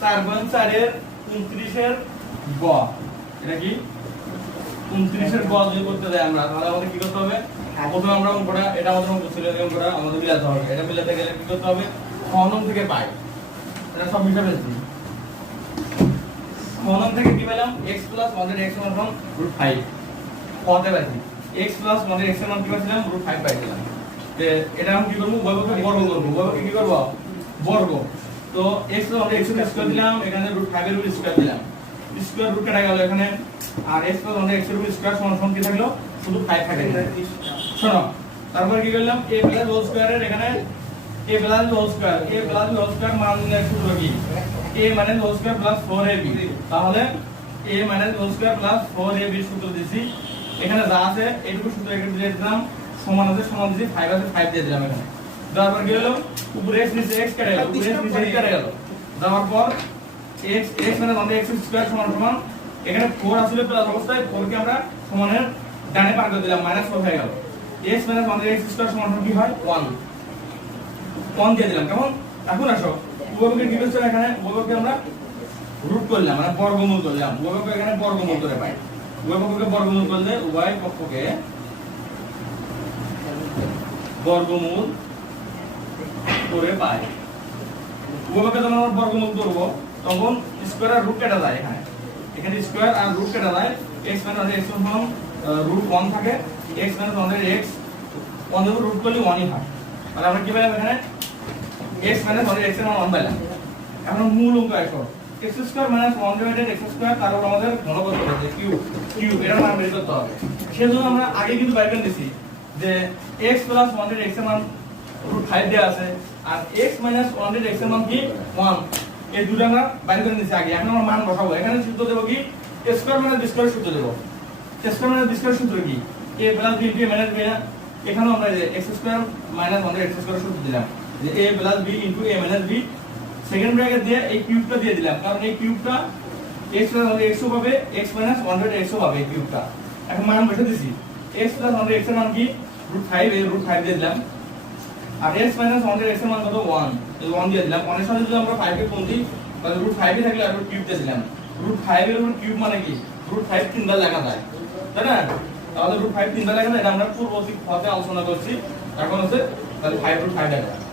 4/4 এর 29 এর গ, এটা কি 29 এর গ যদি করতে যাই আমরা, তাহলে আমাদের কি করতে হবে? প্রথমে আমরা অঙ্কটা, এটা আমাদের অঙ্ক ছিল, এই অঙ্কটা আমাদের মিলাতে হবে। এটা মিলাতে গেলে কি করতে হবে? খনন থেকে পাই, এটা সব মিশে ফেলছি। খনন থেকে কি পেলাম? x + 1 x মান √5 কতে পাইছি। x + 1 x এর মান কি পাইছিলাম? √5 পাইছিলাম। যে এটা আমি কি করব? বর্গকে বর্গ করব। বর্গকে কি করব? বর্গ। তো x + 1 x এর স্কয়ার দিলাম, এখানে √5 এর স্কয়ার দিলাম, স্কয়ার রুট কেটে গেল এখানে, আর x + 1 x এর স্কয়ার সমান কি থাকলো? শুধু 5 থাকে। শোনো, তারপর কি করলাম? a + হোল স্কয়ার এর এখানে a + whole square, a + whole square মান নির্ণয় সূত্র কি? a - whole square + 4ab। তাহলে a - হোল স্কয়ার + 4ab সূত্র দিছি। এখানে যা আছে এইটুকু সূত্র এখানে দিয়ে দিলাম, সমান আছে সমান দিছি, 5 আছে 5 দিয়ে দিলাম এখানে। তারপর কি হলো? উপরে x নিচে x কেটে গেল, উপরে x নিচে x কেটে গেল। দেওয়ার পর x x x স্কয়ার সমান সমান, এখানে 4 আসলে প্লাস অবস্থায় 4 কে আমরা সমানের ডানে পার করে দিলাম, -4 হয়ে গেল। x x স্কয়ার সমান কি হয়? 1 দিয়ে দিলাম। কেমন? এখন আসো, উভয়কে কি করছে এখানে? উভয়কে আমরা রুট করলাম, মানে বর্গমূল করলাম। উভয়কে এখানে বর্গমূল করে পাই। উভয়কে বর্গমূল করলে উভয় পক্ষকে বর্গমূল করে পাই। উভয়কে যখন আমরা বর্গমূল করব, তখন স্কয়ার আর রুট কেটে যায়। এখানে স্কয়ার আর রুট কেটে যায়। x - x সমান √1 থাকে, x - 1 x 1 এর রুট করলে 1 ই হয়। তাহলে আমরা কি পেলাম এখানে? x - 1 x এর মান 1 পেলাম। এখন মূল অঙ্ক আসো, x² - 1 x², তারপর আমাদের ঘন করতে হবে কিউব, এর মান বের করতে হবে। সেজন্য আমরা আগে কিন্তু বাইর করে দিয়েছি যে x + 1 x এর মান √5 দেয়া আছে, আর x - 1 x এর মান কি? 1। এই দুটো আমরা বাইর করে নিয়েছি আগে। এখন আমরা মান বসাবো। এখানে সূত্র দেব কি? a² - b² সূত্র দেব। a² - b² সূত্র কি? a + b * a - b। এখানেও আমরা যে x² - 1 x² সূত্র দিলাম, যে a + b * a - b, second bracket দিয়ে এই কিউবটা দিয়ে দিলাম, কারণ এই কিউবটা x + 1 x ও পাবে, x - 1 x ও পাবে এই কিউবটা। এখন মান বসে দিছি। x + 1 x এর মান কি? √5, এই √5 দিয়ে দিলাম। আর x - 1 x এর মান কত? 1, এই 1 দিয়ে দিলাম। 1 এর সাথে যদি আমরা 5 কে গুণ দিই, তাহলে √5 এ থাকলে আর কিউব দিয়ে দিলাম। √5 এর উপর কিউব মানে কি? √5 তিনবার লেখা যায়, তাই না? তাহলে √5 তিনবার লেখা যায়, এটা আমরা পূর্ববর্তী পথে আলোচনা করছি। এখন হচ্ছে তাহলে 5 √5 লেখা যায়।